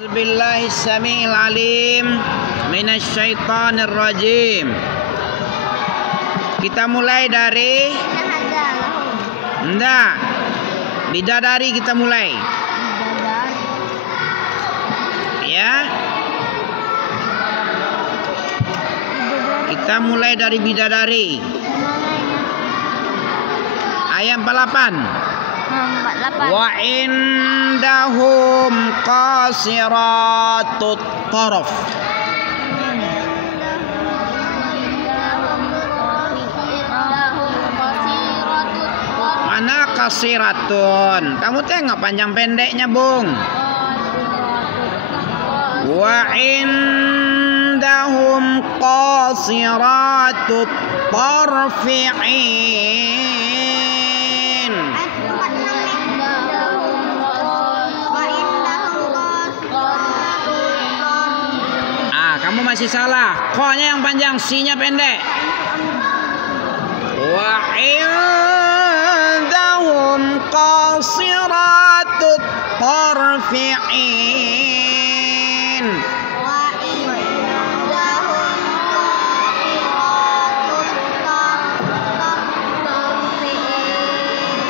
Billahi samiil alim minasyaitonir rajim. Kita mulai dari bidadari kita mulai. Ya. Kita mulai dari bidadari. Ayat 48. Wa indahum qasiratut taraf. Mana qasiratun? Kamu tengok panjang pendeknya, Bung. Wa indahum qasiratut tarfi'in. Kamu masih salah. Ko-nya yang panjang, si-nya pendek. Wa indahum qasiratut tarfi'in.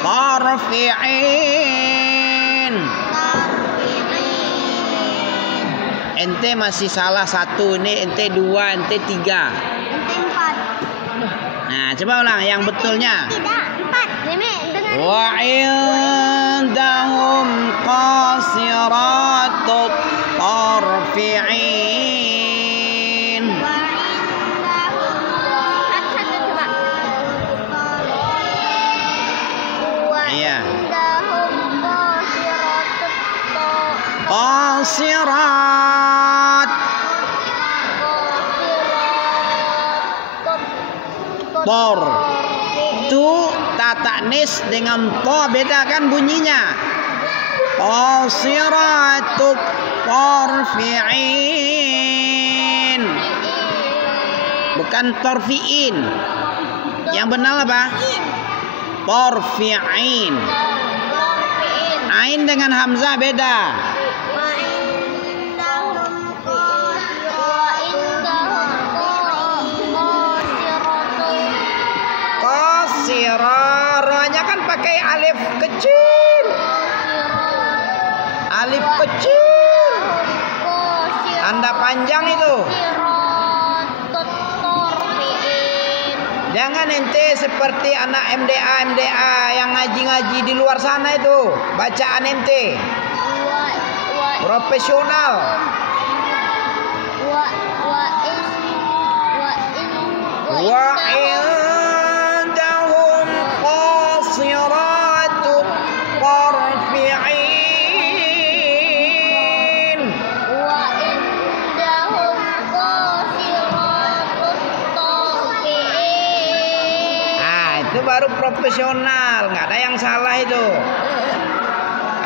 Tarfi'in. Ente masih salah satu, ini ente dua, ente tiga. Ente 4. Nah, coba ulang yang betulnya. Tidak, 4. Dengar. Wa indahum qasiratut tarfi'in. Satu coba. Iya. Qasiratut Tor. Itu tatanis dengan to beda kan bunyinya. Qasiratut tarfi'in. Bukan tarfi'in. Yang benar apa? Tarfi'in. Ain dengan hamzah beda. Qasirah-nya kan pakai alif kecil. Alif kecil. Anda panjang itu. Jangan ente seperti anak MDA yang ngaji-ngaji di luar sana itu. Bacaan ente profesional. Wa indahum qasiratut tarfi'in. Wa indahum qasiratut tarfi'in. Nah, itu baru profesional, nggak ada yang salah itu.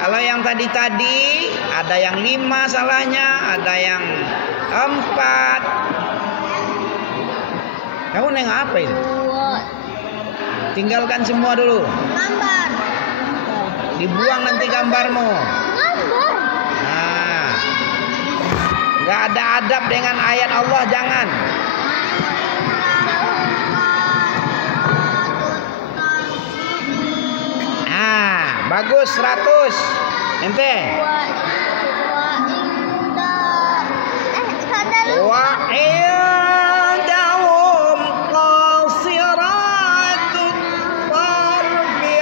Kalau yang tadi ada yang 5 salahnya, ada yang 4. Kamu neng apa itu? Tinggalkan semua dulu. Gambar. Dibuang nanti gambarmu. Gambar. Nah, nggak ada adab dengan ayat Allah, jangan. Nah, bagus 100. Ente. Wa indahum qasiratut tarfi'in.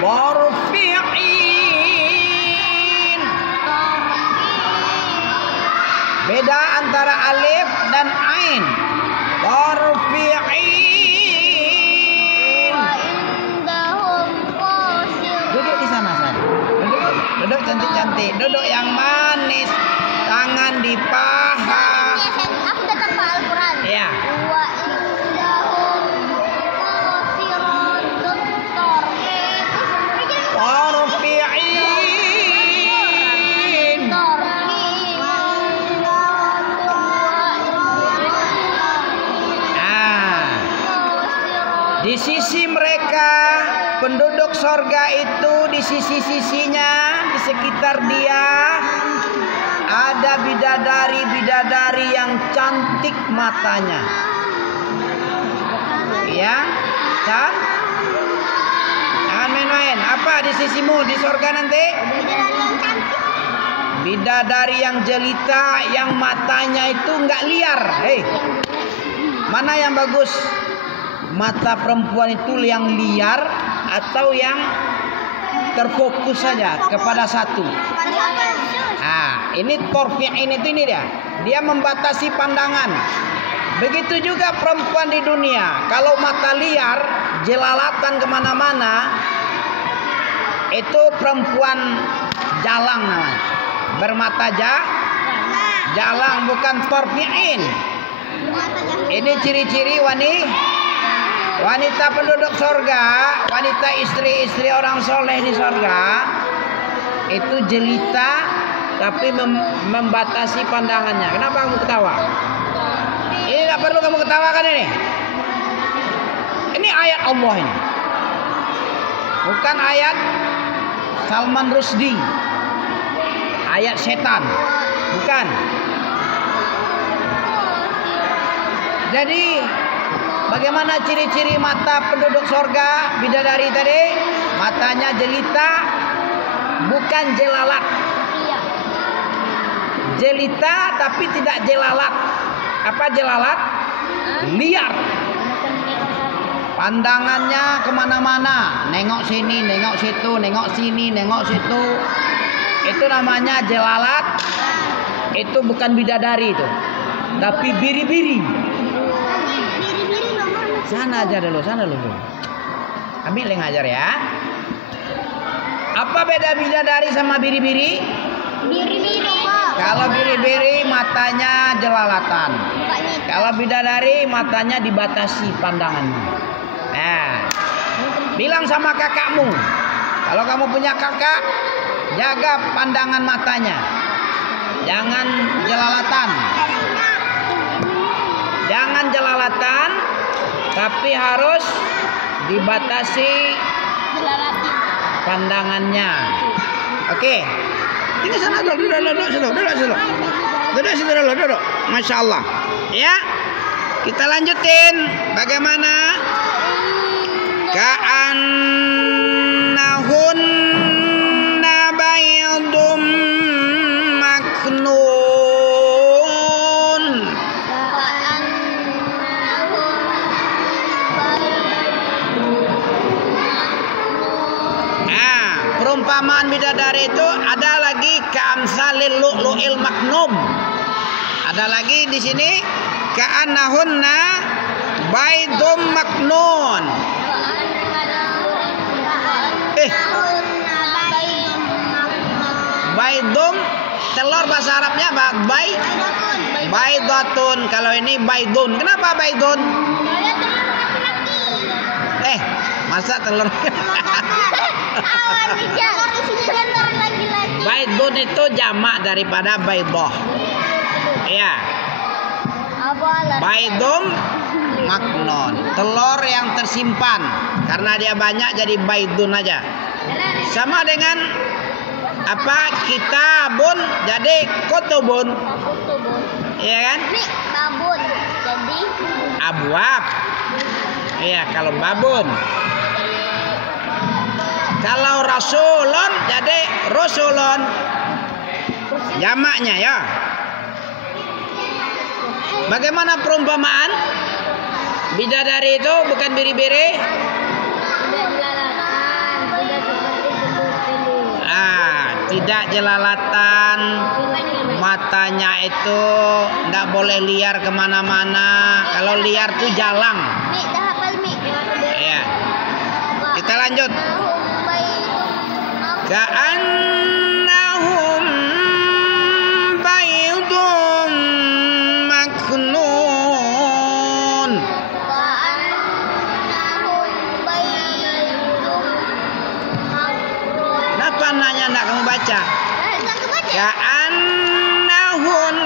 Tarfi'in. Beda antara alif dan ain. Tarfi'in. Duduk di sana, sayang. Duduk cantik-cantik. Duduk yang manis. Tangan di paha. Aku udah tanpa Al-Quran. Ya. Wa indahum qasiratut tarfi'in. Tarfi'in. Di sisi mereka penduduk sorga itu, di sisi-sisinya, di sekitar dia ada bidadari-bidadari yang cantik matanya. Ya, jangan main-main. Apa di sisimu di sorga nanti? Bidadari yang jelita, yang matanya itu nggak liar. Hei, mana yang bagus? Mata perempuan itu yang liar atau yang terfokus saja kepada satu? Nah, ini torfi'in itu ini dia. Dia membatasi pandangan. Begitu juga perempuan di dunia. Kalau mata liar, jelalatan kemana-mana, itu perempuan jalang namanya. Bermata jalang, bukan torfi'in. Ini ciri-ciri wanita penduduk sorga, wanita istri-istri orang soleh di sorga, itu jelita tapi membatasi pandangannya. Kenapa kamu ketawa? Ini tidak perlu kamu ketawakan ini. Ini ayat Allah ini, bukan ayat Salman Rushdie, ayat setan, bukan. Jadi bagaimana ciri-ciri mata penduduk sorga bidadari tadi? Matanya jelita, bukan jelalat. Jelita tapi tidak jelalat. Apa jelalat? Liar. Pandangannya kemana-mana, nengok sini, nengok situ, nengok sini, nengok situ. Itu namanya jelalat. Itu bukan bidadari itu, tapi biri-biri. Sana aja dulu, sana dulu. Ambil yang ngajar ya. Apa beda bidadari sama biri-biri? Biri-biri. Kalau biri-biri matanya jelalatan. Kalau bidadari matanya dibatasi pandangannya. Nah, bilang sama kakakmu, kalau kamu punya kakak, jaga pandangan matanya. Jangan jelalatan. Jangan jelalatan, tapi harus dibatasi pandangannya. Oke. Tinggal sana duduk. Duduk dulu. Masya Allah. Ya. Kita lanjutin. Bagaimana? Ka'annahunna baydum maknun. Perumpamaan bidadari itu ada lagi ka'amsalil lu'lu'il maknum. Ada lagi di sini ka'annahunna baydum maknun. Baydum telur bahasa Arabnya baydatun. Kalau ini baydun. Kenapa baydun? Masa telur? Baydun itu jamak daripada baydah. Iya. Baydum maknun, telur yang tersimpan. Karena dia banyak jadi baydun aja. Sama dengan apa? Kitabun jadi kutubun. Iya kan? Babun jadi abwab. Iya, kalau babun. Kalau rasulun jadi rusulun. Jamaknya ya. Bagaimana perumpamaan? Bidadari itu bukan biri-biri. Tidak jelalatan. Matanya itu tidak boleh liar kemana-mana. Kalau liar tuh jalang. Ya. Kita lanjut. Ka'annahum baydun maknun. Kenapa nanya enggak kamu baca? Ka'annahum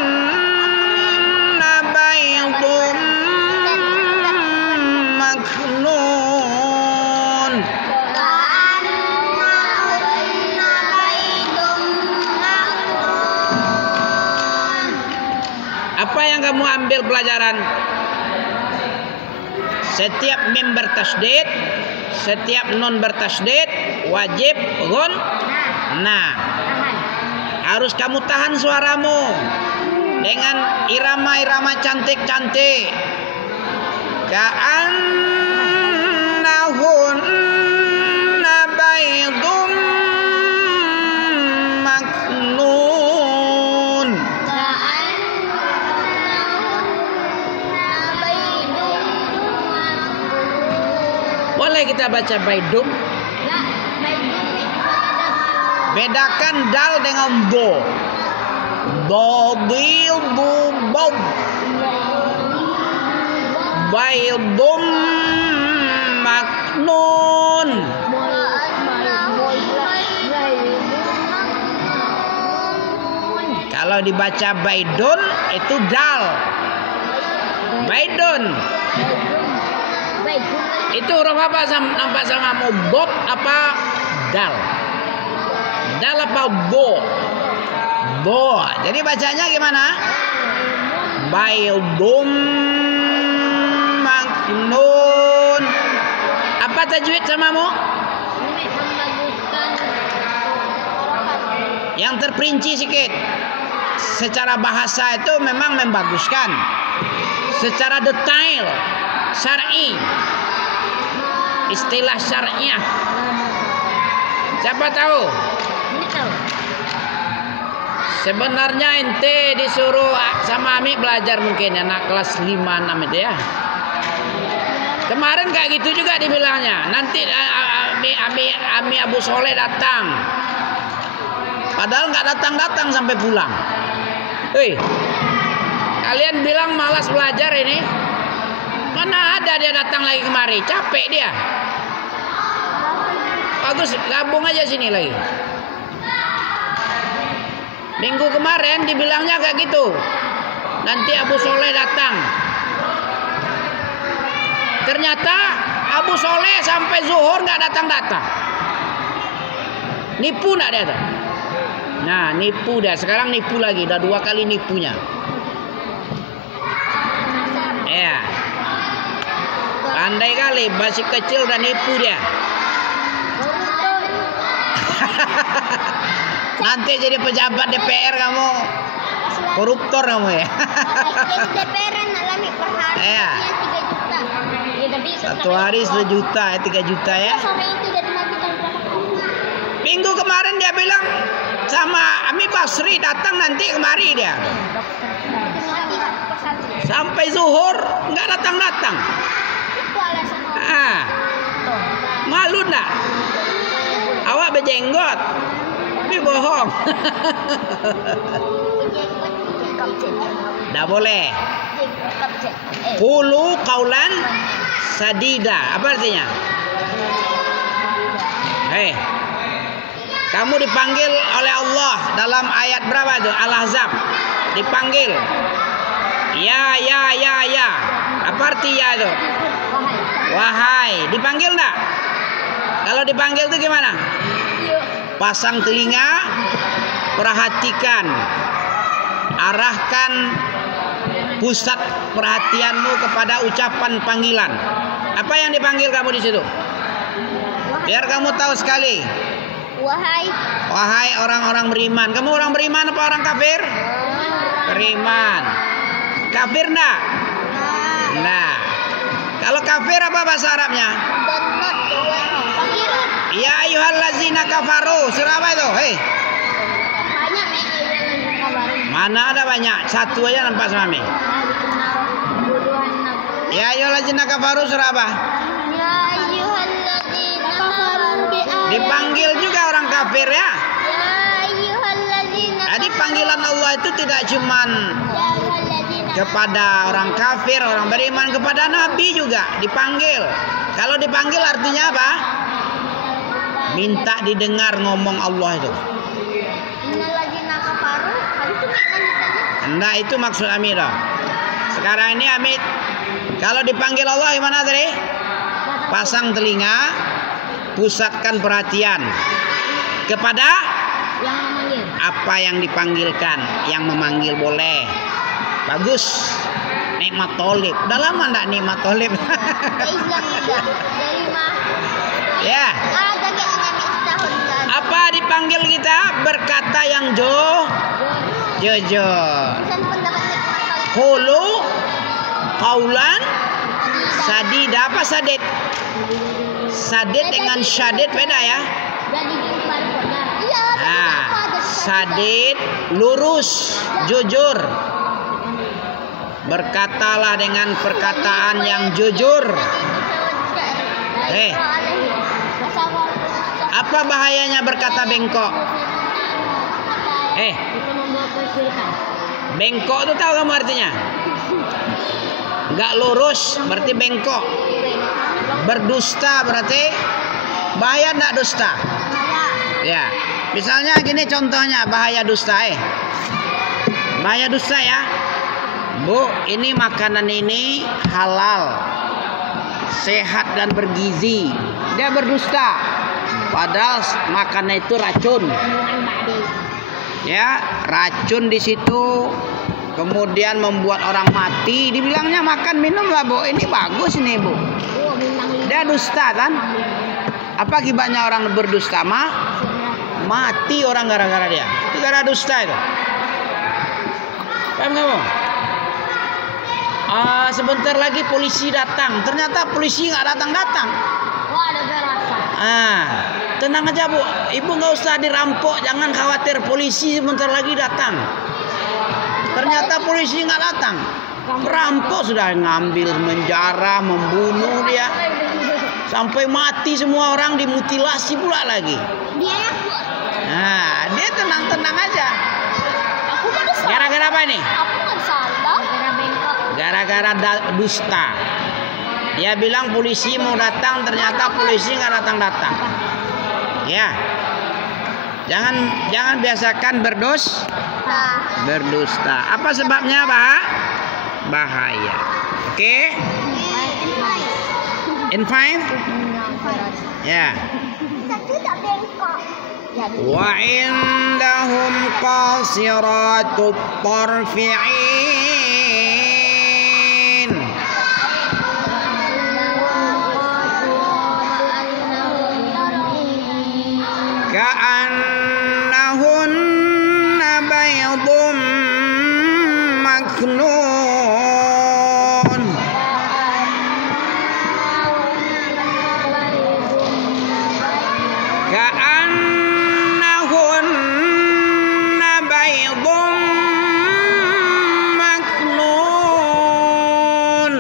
baydun maknun. kamu ambil pelajaran. Setiap mim bertasydid, setiap nun bertasydid wajib gun. Nah, harus kamu tahan suaramu dengan irama-irama cantik-cantik. Ka'annahunna baydum maknun. Boleh kita baca baydum? Bedakan dal dengan bo. Bobil bob. Baydum maknun. Kalau dibaca baydun itu dal. Baydun. Itu huruf apa nampak sama mu? Bob apa dal? Dal apa bo? Bo. Jadi bacanya gimana? Baydum maknun. Apa tajwid samamu? Yang terperinci sikit. Secara bahasa itu memang membaguskan. Secara detail syar'i, istilah syar'iyah. Siapa tahu? Sebenarnya ente disuruh sama Ami belajar mungkin anak kelas 5 6 itu ya. Kemarin kayak gitu juga dibilangnya. Nanti Ami Abu Soleh datang. Padahal nggak datang sampai pulang. Hei, kalian bilang malas belajar ini. Mana ada dia datang lagi kemari, capek dia. Bagus, gabung aja sini lagi. Minggu kemarin dibilangnya kayak gitu. Nanti Abu Soleh datang. Ternyata Abu Soleh sampai zuhur nggak datang. Nipu nggak dia tuh? Nah, nipu dia. Sekarang nipu lagi. Udah 2 kali nipunya. Ya. Pandai kali, masih kecil dan nipu dia. Nanti jadi pejabat DPR kamu, koruptor kamu ya. DPR alami per hari ya. 3 juta. 1 hari 1 juta, 3 juta ya. Sore itu udah dimatikan berapa kali? Minggu kemarin dia bilang sama Ami Basri datang nanti kemari dia. Sampai zuhur nggak datang. Malu ndak? Awak berjenggot, tapi bohong. Nggak boleh. Qulu qaulan sadida. Apa artinya? Hei, kamu dipanggil oleh Allah dalam ayat berapa itu? Al-Ahzab. Dipanggil. Ya. Apa arti ya itu? Wahai. Dipanggil enggak? Kalau dipanggil itu gimana? Pasang telinga, perhatikan. Arahkan pusat perhatianmu kepada ucapan panggilan. Apa yang dipanggil kamu di situ? Biar kamu tahu sekali. Wahai orang-orang beriman. Kamu orang beriman apa orang kafir? Beriman. Kafir enggak? Nah, kalau kafir apa bahasa Arabnya? Ya ayyuhallazina kafaru. Surah apa itu? Hei. Mana ada banyak? Satu aja nampak sama Mami. Ya ayyuhallazina kafaru surah apa? Dipanggil juga orang kafir ya. Jadi panggilan Allah itu tidak cuman kepada orang kafir, orang beriman, kepada Nabi juga dipanggil. Kalau dipanggil artinya apa? Minta didengar ngomong Allah itu. Nah, itu maksud Amir. Sekarang ini Amir, kalau dipanggil Allah gimana tadi? Pasang telinga, pusatkan perhatian kepada apa yang dipanggilkan. Yang memanggil boleh, Bagus. Nikmat tolib. Udah lama enggak nikmat tolib? Islam juga. Dari mah. Ya. Ada kayaknya setahun kan. Apa dipanggil kita? Berkata yang jujur. Bukan pendapat nikmat tolib. Qulu qaulan sadida. Apa sadid? Sadid dengan syadid beda ya. Jadi iman benar. Iya. Nah, sadid lurus, jujur. Berkatalah dengan perkataan yang jujur. Apa bahayanya berkata bengkok? Bengkok itu tahu kamu artinya? Enggak lurus berarti bengkok. Berdusta berarti bahaya enggak dusta? Ya. Misalnya gini contohnya bahaya dusta Bahaya dusta ya. Bu, ini makanan ini halal, sehat dan bergizi. Dia berdusta. Padahal makanan itu racun. Ya, racun di situ. Kemudian membuat orang mati. Dibilangnya makan minum lah Bu. Ini bagus nih Bu. Dia dusta kan? Apa akibatnya orang berdusta? Mati orang gara-gara dia. Itu gara dusta itu. Paham kamu? Sebentar lagi polisi datang. Ternyata polisi nggak datang-datang. Wah, ada berasa. Tenang aja Bu. Ibu nggak usah dirampok. Jangan khawatir, polisi sebentar lagi datang. Ternyata polisi nggak datang. Perampok sudah ngambil, menjara, membunuh dia. Sampai mati semua orang, dimutilasi pula lagi. Dia tenang-tenang aja. Aku kan salah. Gara-gara apa nih? Aku kan salah. Gara bengkok. Gara-gara dusta. Dia bilang polisi mau datang, ternyata polisi nggak datang-datang. Ya. Jangan biasakan berdusta. Apa sebabnya, Pak? Bahaya. Oke? In 5? Ya. Tidak bengkok. Wa indahum qasiratut tarfi'in. Ka'annahunna baydun maknun. Ka'annahunna baydun maknun.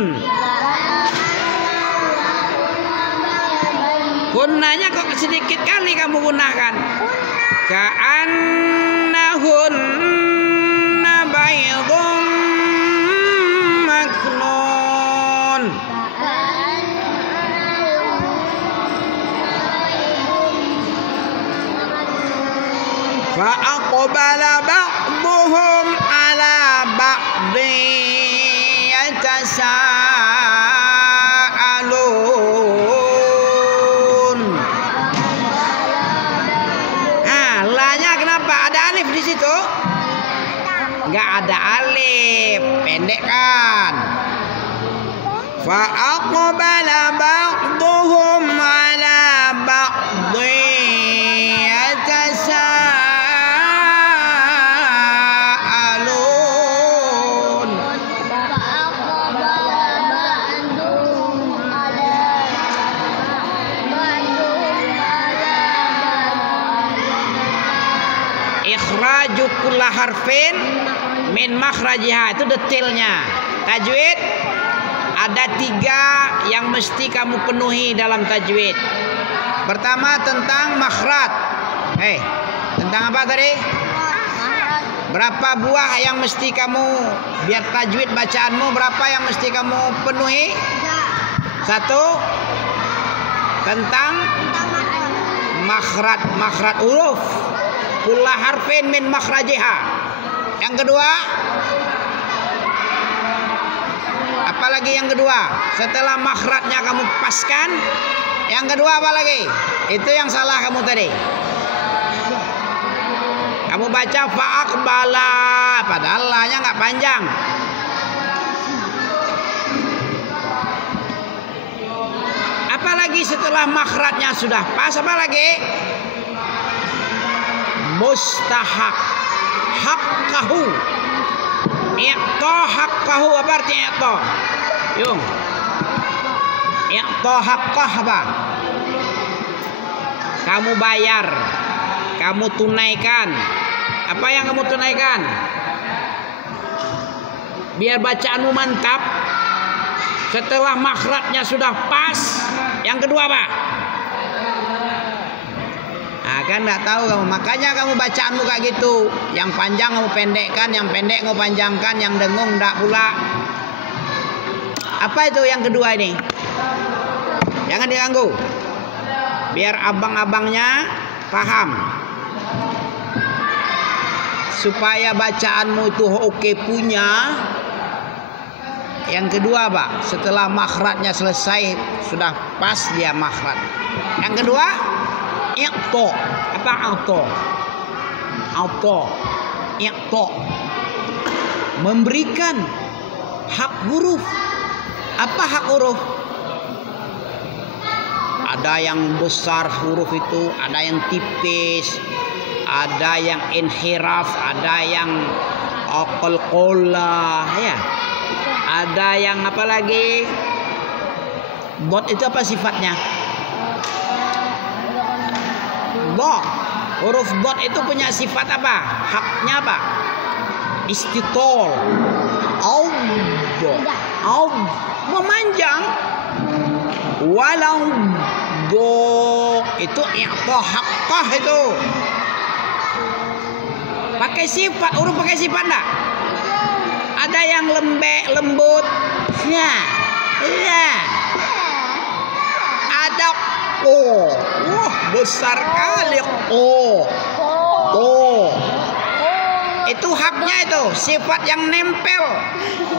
Gunnanya kok sedikit kali kamu gunakan. Ka'annahunna baydun maknun. Fa'aqbala ba'duhum ala ba'din yatasaalun. Lanya kenapa ada alif di situ? Enggak ada alif, pendek kan? Fa'aqbala ba'duhum ala ba'din yatasaalun. Ikhraju kulla harfin min makhrajiha, itu detailnya. Tajwid ada 3 yang mesti kamu penuhi dalam tajwid. Pertama tentang makhraj. Tentang apa tadi? Berapa buah yang mesti kamu, biar tajwid bacaanmu berapa yang mesti kamu penuhi? 1 tentang makhraj huruf. Kulla harfin min makhrajiha. Yang kedua, apalagi yang kedua? Setelah makhrajnya kamu paskan, yang kedua apa lagi? Itu yang salah kamu tadi. Kamu baca fa'aqbala, padahal la-nya nggak panjang. lagi setelah makhrajnya sudah pas? Apa lagi? Mustahak. Haqqahu. I'ta haqqahu. Apa artinya i'ta? Yung. I'ta haqqah apa? Kamu bayar. Kamu tunaikan. Apa yang kamu tunaikan? Biar bacaanmu mantap. Setelah makhrajnya sudah pas, yang kedua apa? Nah, kan nggak tahu kamu. Makanya kamu bacaanmu kayak gitu. Yang panjang kamu pendekkan, yang pendek kamu panjangkan, yang dengung nggak pula. Apa itu yang kedua ini? Jangan diganggu. Biar abang-abangnya paham. Supaya bacaanmu itu oke punya. Yang kedua apa? Setelah makhrajnya selesai, sudah pas dia makhraj. Yang kedua, i'ta. Apa i'ta? I'ta. I'ta. Memberikan hak huruf. Apa hak huruf? Ada yang besar huruf itu, ada yang tipis, ada yang inhiraf, ada yang qalqalah, ya. Ada yang apa lagi? Bot itu apa sifatnya? Bot. Huruf bot itu punya sifat apa? Haknya apa? Istitol. Aud. Memanjang. Walau do itu i'ta haqqah itu. Pakai sifat, huruf pakai sifat enggak? Ada yang lembut. Ya. Ada wah besar kali itu haknya itu sifat yang nempel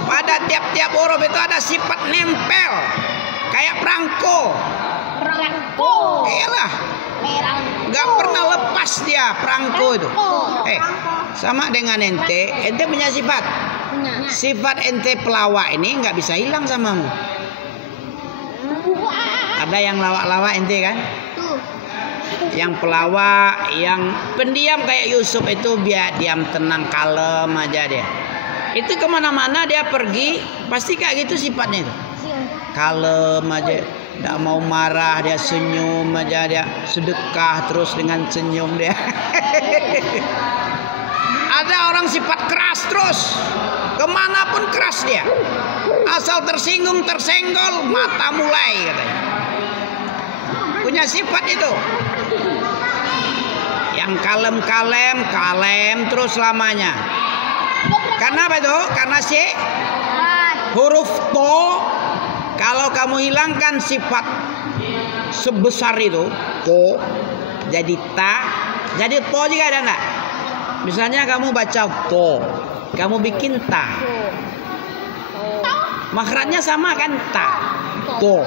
pada tiap-tiap huruf itu ada sifat nempel kayak perangko. Iyalah, nggak pernah lepas dia perangko itu. Sama dengan ente punya sifat. Sifat ente pelawak ini nggak bisa hilang samamu. Ada yang lawak-lawak ente kan? Yang pelawak, yang pendiam kayak Yusuf itu biar diam tenang kalem aja dia. Itu kemana-mana dia pergi pasti kayak gitu sifatnya itu. Kalem aja, tidak mau marah, dia senyum aja, dia sedekah terus dengan senyum dia. Ada orang sifat keras terus, kemanapun keras dia. Asal tersinggung, tersenggol, mata mulai katanya. Punya sifat itu. Yang kalem terus lamanya. Karena apa itu? Karena si huruf to, kalau kamu hilangkan sifat sebesar itu, to, jadi ta, jadi to juga ada enggak? Misalnya kamu baca to, kamu bikin ta. Makhrajnya sama kan ta, to.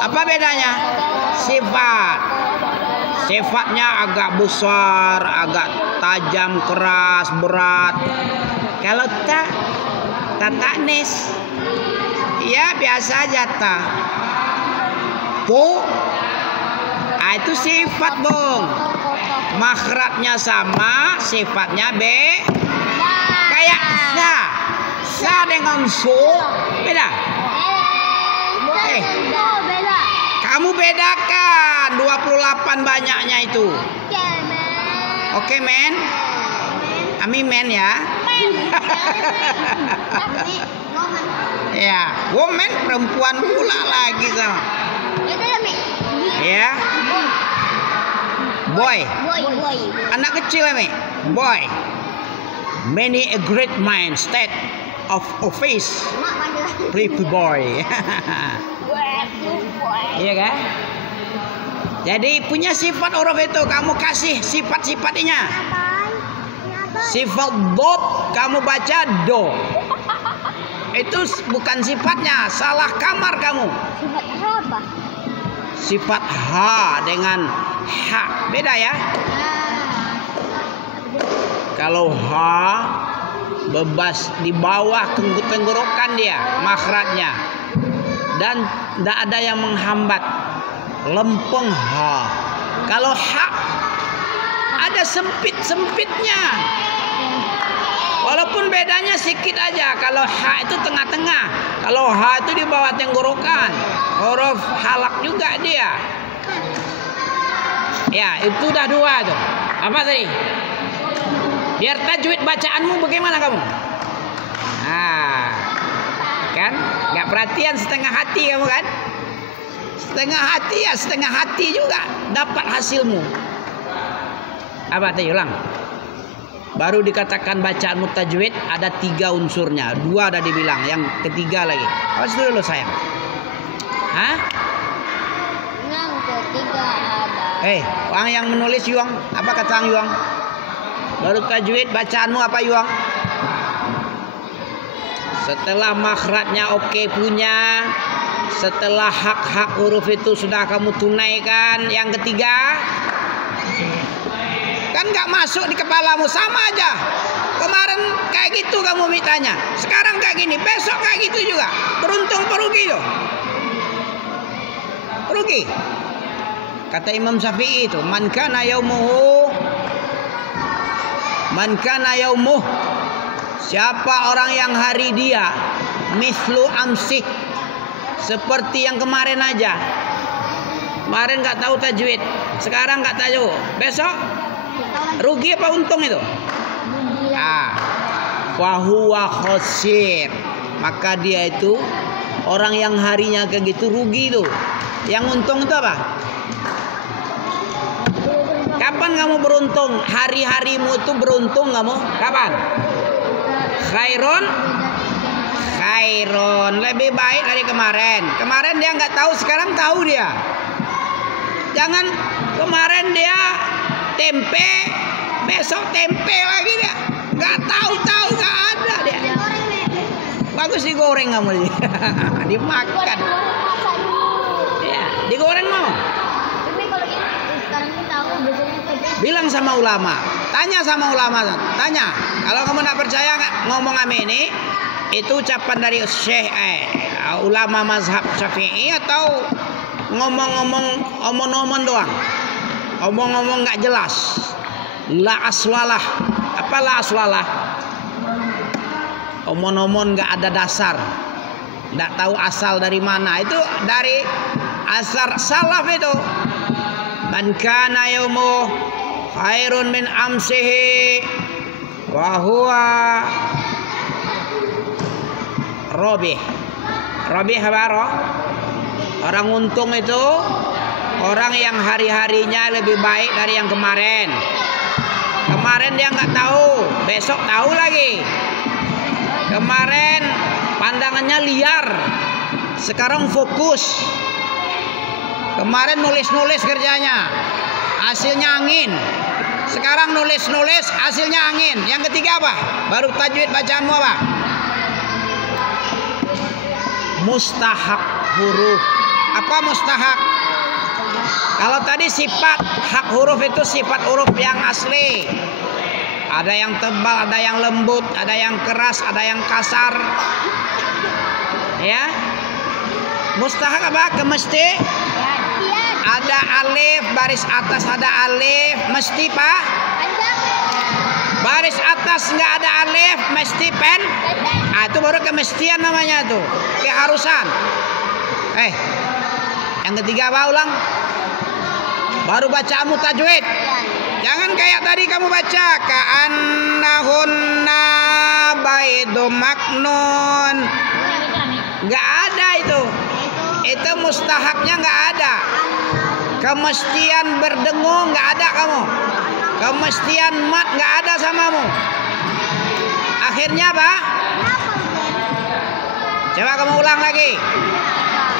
Apa bedanya? Sifat. Sifatnya agak besar, agak tajam, keras, berat. Kalau ta tanis, ya biasa aja ta. To, itu sifat bung. Makhrajnya sama, sifatnya kayak sa dengan so beda. Kamu bedakan 28 banyaknya itu. Oke men. Ami men ya. Ya, woman perempuan pula lagi sama. Ya. Boy. Anak kecil mi. Boy. Many a great mind state of office. Pretty boy. Iya kan? Jadi punya sifat huruf itu kamu kasih sifat-sifatnya. Sifat dot kamu baca do. Itu bukan sifatnya, salah kamar kamu. Sifat apa? Sifat H dengan H beda ya. Kalau H bebas di bawah tenggorokan dia makhrajnya dan tidak ada yang menghambat. lempeng ha. Kalau ha ada sempit-sempitnya. Walaupun bedanya sedikit aja. Kalau ha itu tengah-tengah. Kalau ha itu di bawah tenggorokan. Huruf halak juga dia. Ya, itu udah dua tuh. Apa tadi? Biar tajwid bacaanmu bagaimana kamu? Nah, kan? Gak perhatian setengah hati kamu kan? Setengah hati ya, setengah hati juga dapat hasilmu. Apa tadi? Ulang. Baru dikatakan bacaan tajwid ada 3 unsurnya. 2 ada dibilang, yang ketiga lagi. Awas dulu sayang. Hah? Yang ketiga ada. Orang yang menulis Yuang, apa kata Ang Yuang? Baru tajwid bacaanmu apa Yuang? Setelah makhrajnya oke punya, setelah hak-hak huruf itu sudah kamu tunaikan, yang ketiga kan nggak masuk di kepalamu, sama aja. Kemarin kayak gitu kamu mintanya, sekarang kayak gini, besok kayak gitu juga. Beruntung perugi tuh. Rugi. Kata Imam Syafi'i itu, man kana yaumuh, siapa orang yang hari dia mislu amsih, seperti yang kemarin aja. Kemarin nggak tahu tajwid, sekarang nggak tahu, besok rugi apa untung itu? Fahuwa khosir, maka dia itu orang yang harinya kayak gitu rugi tuh. Yang untung itu apa? Kapan kamu beruntung? Hari-harimu itu beruntung kamu? Kapan? Khairon, lebih baik dari kemarin. Kemarin dia nggak tahu, sekarang tahu dia. Jangan kemarin dia tempe, besok tempe lagi dia. Nggak tahu nggak ada dia. Bagus digoreng kamu dia. Dimakan. Ya, digoreng mau. Tapi kalau sekarang kita tahu biasanya Bilang sama ulama, tanya sama ulama, tanya. Kalau kamu nggak percaya ngomong kami ini, itu ucapan dari Syekh ulama mazhab Syafi'i atau ngomong-ngomong doang, omong-omong nggak jelas. La aswalah, apa la aswalah? Omong-omong nggak ada dasar, nggak tahu asal dari mana. Itu dari asar salaf itu. Man kana yaumuh khairun min amsihi wa huwa robih. Robih apa roh? Orang untung itu orang yang hari-harinya lebih baik dari yang kemarin. Kemarin dia nggak tahu, besok tahu lagi. Kemarin pandangannya liar, sekarang fokus. Kemarin nulis-nulis kerjanya, hasilnya angin. Sekarang nulis-nulis, hasilnya angin. Yang ketiga apa? Baru tajwid bacaanmu apa? Mustahak huruf. Apa mustahak? Kalau tadi sifat hak huruf itu sifat huruf yang asli. Ada yang tebal, ada yang lembut, ada yang keras, ada yang kasar. Ya. Mustahak apa? Kemesti. Ada alif, baris atas ada alif, mesti pak. Baris atas nggak ada alif, mesti pen. Itu baru kemestian namanya tuh, keharusan. Yang ketiga apa ulang? Baru bacaanmu tajwid. Jangan kayak tadi kamu baca ka'annahunna baidum maknun. Nggak ada itu. Itu mustahaknya nggak ada. Kemestian berdengung nggak ada kamu. Kemestian mat nggak ada samamu. Akhirnya apa? Coba kamu ulang lagi.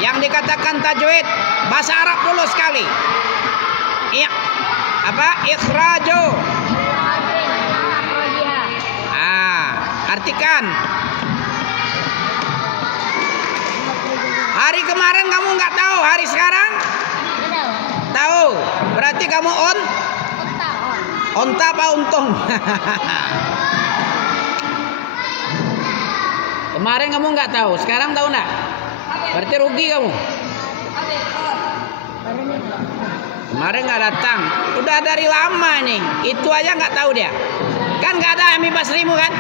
Yang dikatakan tajwid bahasa Arab dulu sekali. Iya. Apa? Ikhrajo. Artikan. Hari kemarin kamu nggak tahu, hari sekarang tahu. Berarti kamu onta apa untung? Kemarin kamu nggak tahu, sekarang tahu nggak? Berarti rugi kamu. Kemarin nggak datang. Udah dari lama nih. Itu aja nggak tahu dia. Kan nggak ada Ami Basrimu kan?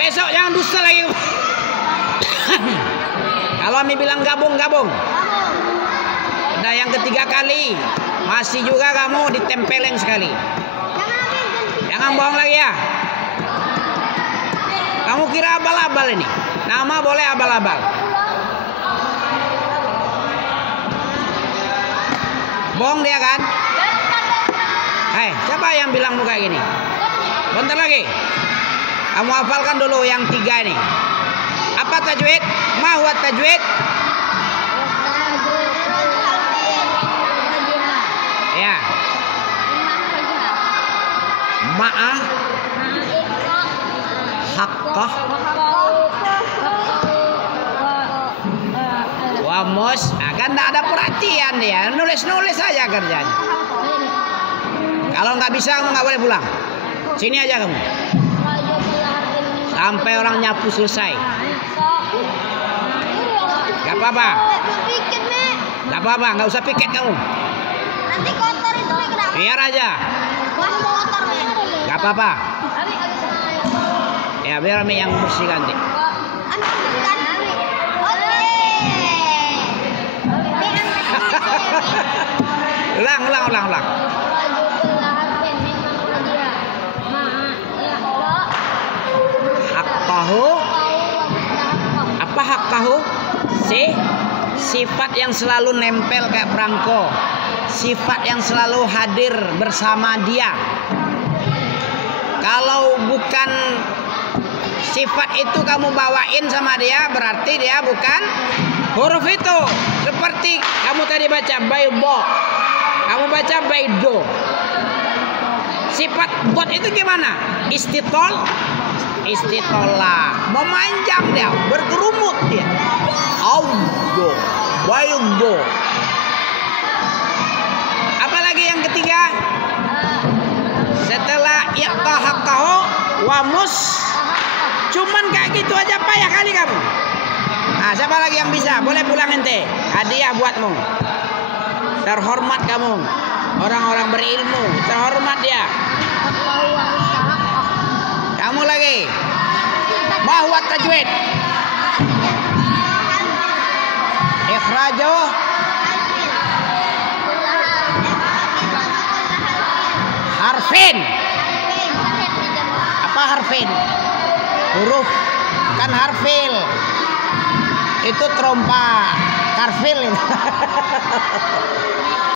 Besok jangan dusta lagi. Kalau Ami bilang gabung. Udah yang ketiga kali. Masih juga kamu ditempelin sekali. Jangan bohong lagi ya. Kamu kira abal-abal ini? Nama boleh abal-abal. Bohong dia kan? Hai, siapa yang bilang muka gini? Bentar lagi. Kamu hafalkan dulu yang tiga ini. Apa tajwid? Ma huwa tajwid? Ya. Ma'ah haqqah wa mus. Nah, kan tidak ada perhatian dia. Nulis-nulis saja kerjanya. Kalau nggak bisa kamu nggak boleh pulang. Sini aja kamu. Sampai orang nyapu selesai. Gak apa-apa. Gak apa-apa, nggak usah piket kamu. Nanti kotor itu kenapa? Biar aja. Wah, kotor ya. Gak apa-apa. Ya biar Ami yang bersihkan nanti. Ulang. Haqqahu. Apa haqqahu? Sifat yang selalu nempel kayak perangko. Sifat yang selalu hadir bersama dia. Kalau bukan sifat itu kamu bawain sama dia, berarti dia bukan huruf itu. Seperti kamu tadi baca baydo, kamu baca baydo. Sifat bot itu gimana? Istitolah, memanjang dia, berkerumut dia. Audo, baydo. Apalagi yang ketiga? Setelah iqtahaqahu wa mus. Cuman kayak gitu aja payah kali kamu. Nah, siapa lagi yang bisa? Boleh pulang ente. Hadiah buatmu. Terhormat kamu. Orang-orang berilmu, terhormat dia. Kamu lagi. Ma huwa tajwid? Ikhrajuh harfin. Apa harfin? Huruf. Kan harfil. Itu trompa. Harfil.